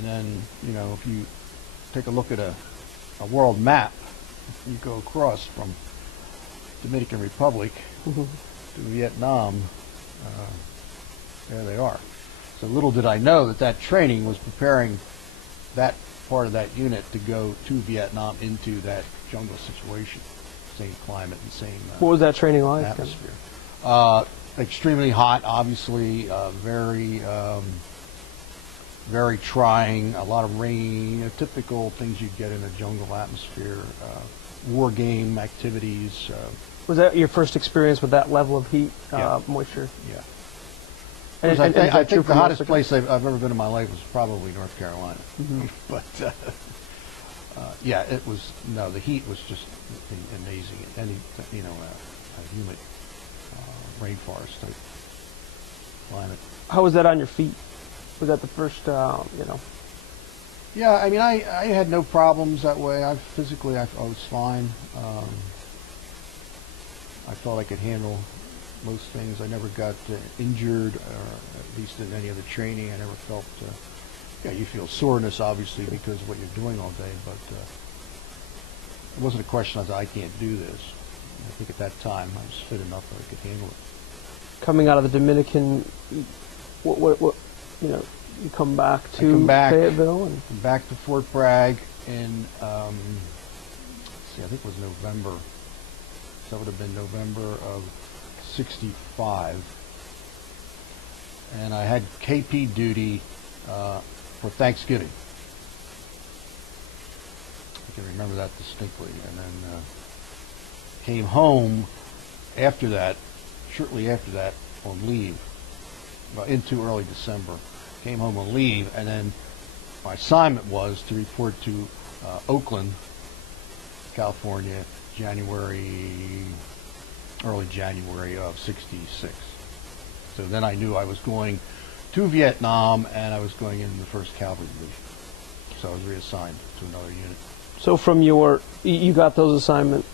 And then, you know, if you take a look at a world map, you go across from Dominican Republic to Vietnam, there they are. So little did I know that that training was preparing that part of that unit to go to Vietnam into that jungle situation. Same climate and same what was that training like? atmosphere. Extremely hot, obviously, very trying, a lot of rain, you know, typical things you'd get in a jungle atmosphere, war game activities. Was that your first experience with that level of heat, Yeah. moisture? Yeah. And, I and is that think true the for hottest most of place I've ever been in my life was probably North Carolina. But yeah, it was, no, the heat was just amazing. Any, you know, a humid rainforest type climate. How was that on your feet? Was that the first, you know? Yeah, I mean, I had no problems that way. Physically, I was fine. I felt I could handle most things. I never got injured, or at least in any of the training. I never felt, yeah, you feel soreness, obviously, because of what you're doing all day, but it wasn't a question of, I can't do this. I think at that time, I was fit enough that I could handle it. Coming out of the Dominican, what you know, you come back to Fayetteville? And back to Fort Bragg in, let's see, I think it was November. So that would have been November of '65. And I had KP duty for Thanksgiving. I can remember that distinctly. And then came home after that, shortly after that, on leave, into early December. Came home on leave, and then my assignment was to report to Oakland, California, early January of '66. So then I knew I was going to Vietnam, and I was going in the 1st Cavalry Division. So I was reassigned to another unit. so from you got those assignments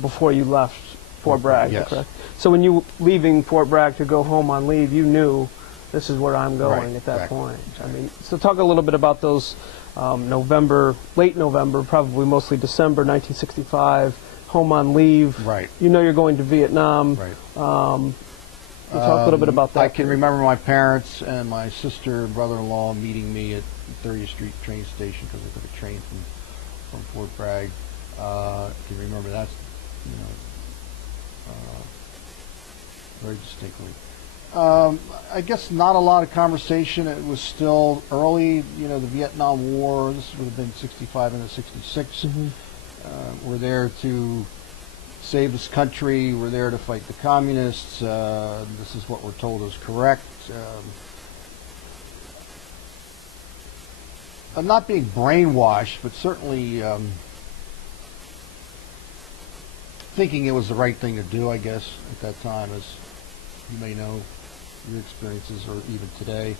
before you left Fort Bragg, yes. correct? So when you were leaving Fort Bragg to go home on leave, you knew this is where I'm going Right, at that exactly. point. I mean, so talk a little bit about those late November, probably mostly December 1965, home on leave. Right. You know you're going to Vietnam. Right. We'll talk a little bit about that. I can remember my parents and my sister and brother-in-law meeting me at 30th Street train station because I took a train from Fort Bragg. I can remember that, you know, very distinctly. I guess not a lot of conversation. It was still early, you know, the Vietnam War. This would have been '65 into '66. We're there to save this country. We're there to fight the communists. This is what we're told is correct. I'm not being brainwashed, but certainly thinking it was the right thing to do, I guess, at that time, as you may know, your experiences, or even today,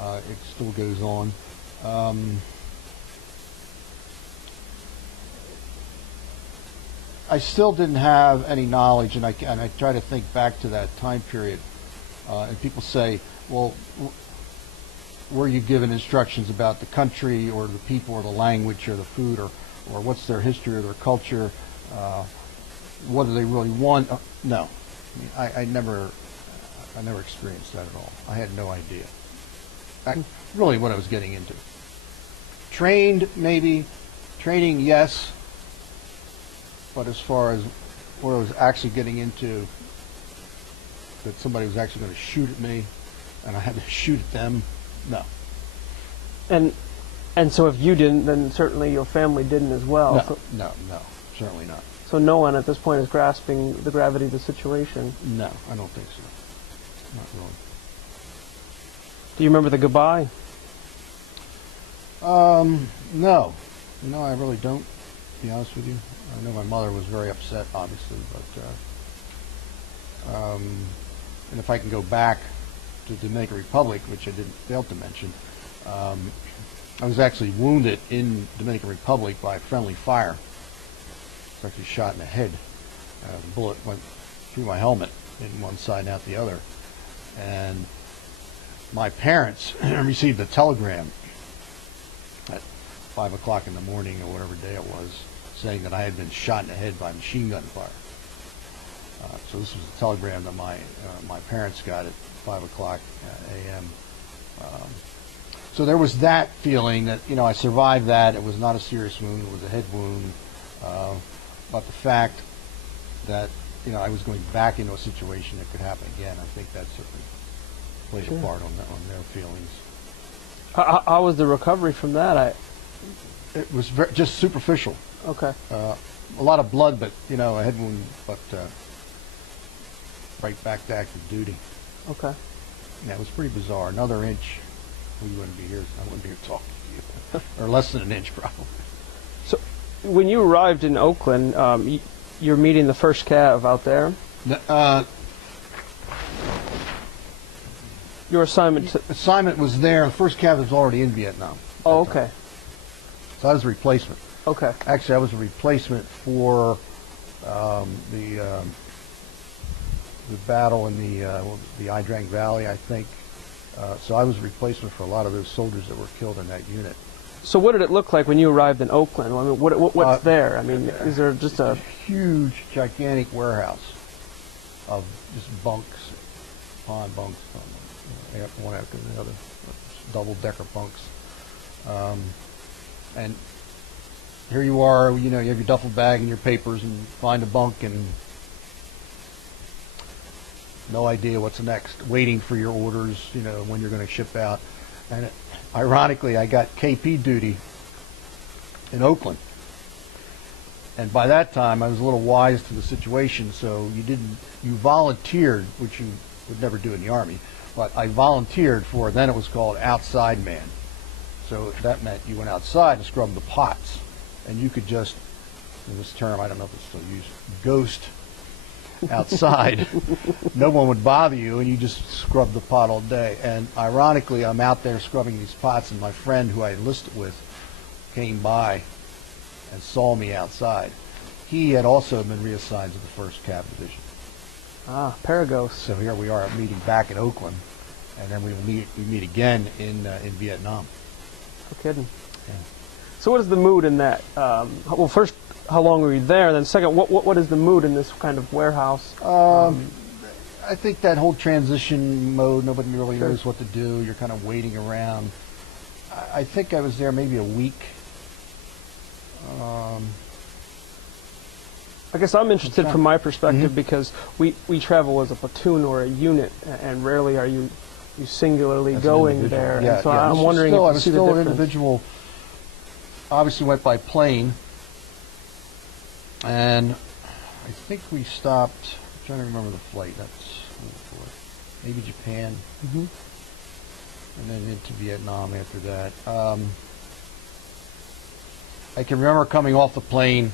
it still goes on. I still didn't have any knowledge, and I try to think back to that time period, and people say, well, were you given instructions about the country or the people or the language or the food or what's their history or their culture? What do they really want? No. I never experienced that at all. I had no idea. Really what I was getting into. Trained, maybe. Training, yes. But as far as what I was actually getting into, that somebody was actually going to shoot at me and I had to shoot at them, no. And so if you didn't, then certainly your family didn't as well. No, certainly not. So no one at this point is grasping the gravity of the situation. No, I don't think so. Not really. Do you remember the goodbye? No, I really don't, to be honest with you. I know my mother was very upset, obviously, but and if I can go back to the Dominican Republic, which I didn't fail to mention, I was actually wounded in Dominican Republic by friendly fire. I was actually shot in the head. The bullet went through my helmet in one side and out the other. And my parents received a telegram 5 o'clock in the morning or whatever day it was, saying that I had been shot in the head by machine gun fire. So this was a telegram that my parents got at 5 o'clock a.m. So there was that feeling that, I survived that. It was not a serious wound. It was a head wound. But the fact that, I was going back into a situation that could happen again, I think that certainly played a part on their feelings. How was the recovery from that? It was just superficial. Okay. A lot of blood, but, a head wound, but right back to active duty. Okay. Yeah, it was pretty bizarre. Another inch, we wouldn't be here. I wouldn't be here talking to you. Or less than an inch, probably. So, when you arrived in Oakland, you're meeting the first Cav out there. Your assignment was there. The first Cav was already in Vietnam. Oh, okay. So I was a replacement. Okay. Actually, I was a replacement for the battle in the Ai Drang Valley, I think. So I was a replacement for a lot of those soldiers that were killed in that unit. So what did it look like when you arrived in Oakland? I mean, what's there? I mean, is there just a huge, gigantic warehouse of just bunks, pond bunks, one after the other, double-decker bunks. And here you are, you have your duffel bag and your papers and find a bunk and no idea what's next, waiting for your orders, when you're going to ship out. And ironically, I got KP duty in Oakland. And by that time, I was a little wise to the situation, so you volunteered, which you would never do in the Army, but I volunteered for, then it was called outside man. So that meant you went outside and scrubbed the pots. And you could just, in this term, I don't know if it's still used, ghost outside. No one would bother you, and you just scrub the pot all day. And ironically, I'm out there scrubbing these pots, and my friend who I enlisted with came by and saw me outside. He had also been reassigned to the 1st Cav Division. Ah, Paragos. So here we are meeting back in Oakland, and then we meet again in Vietnam. No kidding. Yeah. So what is the mood in that? Well, first, how long were you there? Then second, what is the mood in this kind of warehouse? I think that whole transition mode, nobody really knows what to do. You're kind of waiting around. I think I was there maybe a week. I guess I'm interested from my perspective because we travel as a platoon or a unit, and rarely are you singularly going there. Yeah, and so yeah. I'm wondering I if you was see the still an difference. individual. Obviously went by plane, and I think we stopped. I'm trying to remember the flight. Maybe Japan, and then into Vietnam after that. I can remember coming off the plane.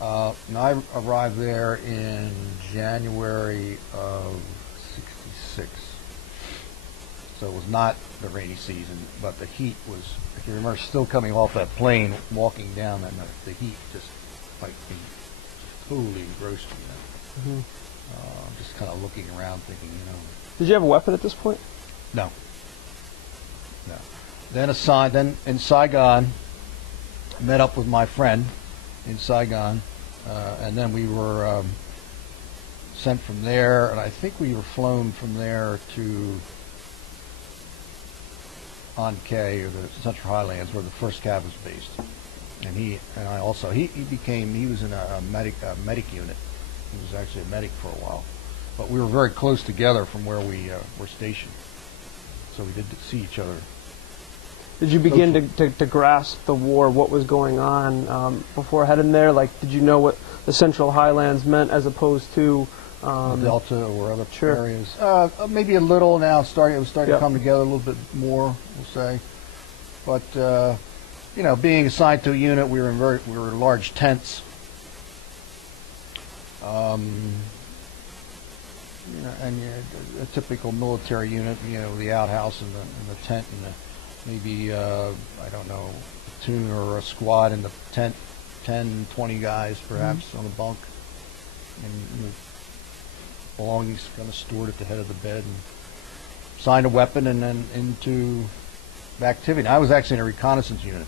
And I arrived there in January of '66. So it was not the rainy season, but the heat was, I can remember still coming off that plane, walking down, and the heat just totally engrossed me. Just kind of looking around thinking, Did you have a weapon at this point? No. Then in Saigon, met up with my friend in Saigon, and then we were sent from there, and I think we were flown from there to An Khe, or the Central Highlands, where the 1st Cav was based. And he was in a medic unit. He was actually a medic for a while. But we were very close together from where we were stationed. So we did see each other. Did you begin to grasp the war, what was going on before heading there? Like, did you know what the Central Highlands meant as opposed to the Delta or other areas? Maybe a little now. It was starting to come together a little bit more, we'll say. But being assigned to a unit, we were in large tents. And a typical military unit, the outhouse and the tent and maybe, I don't know, a platoon or a squad in the tent, 10, 20 guys perhaps on a bunk, and belongings kind of stored at the head of the bed, and signed a weapon and then into activity. I was actually in a reconnaissance unit.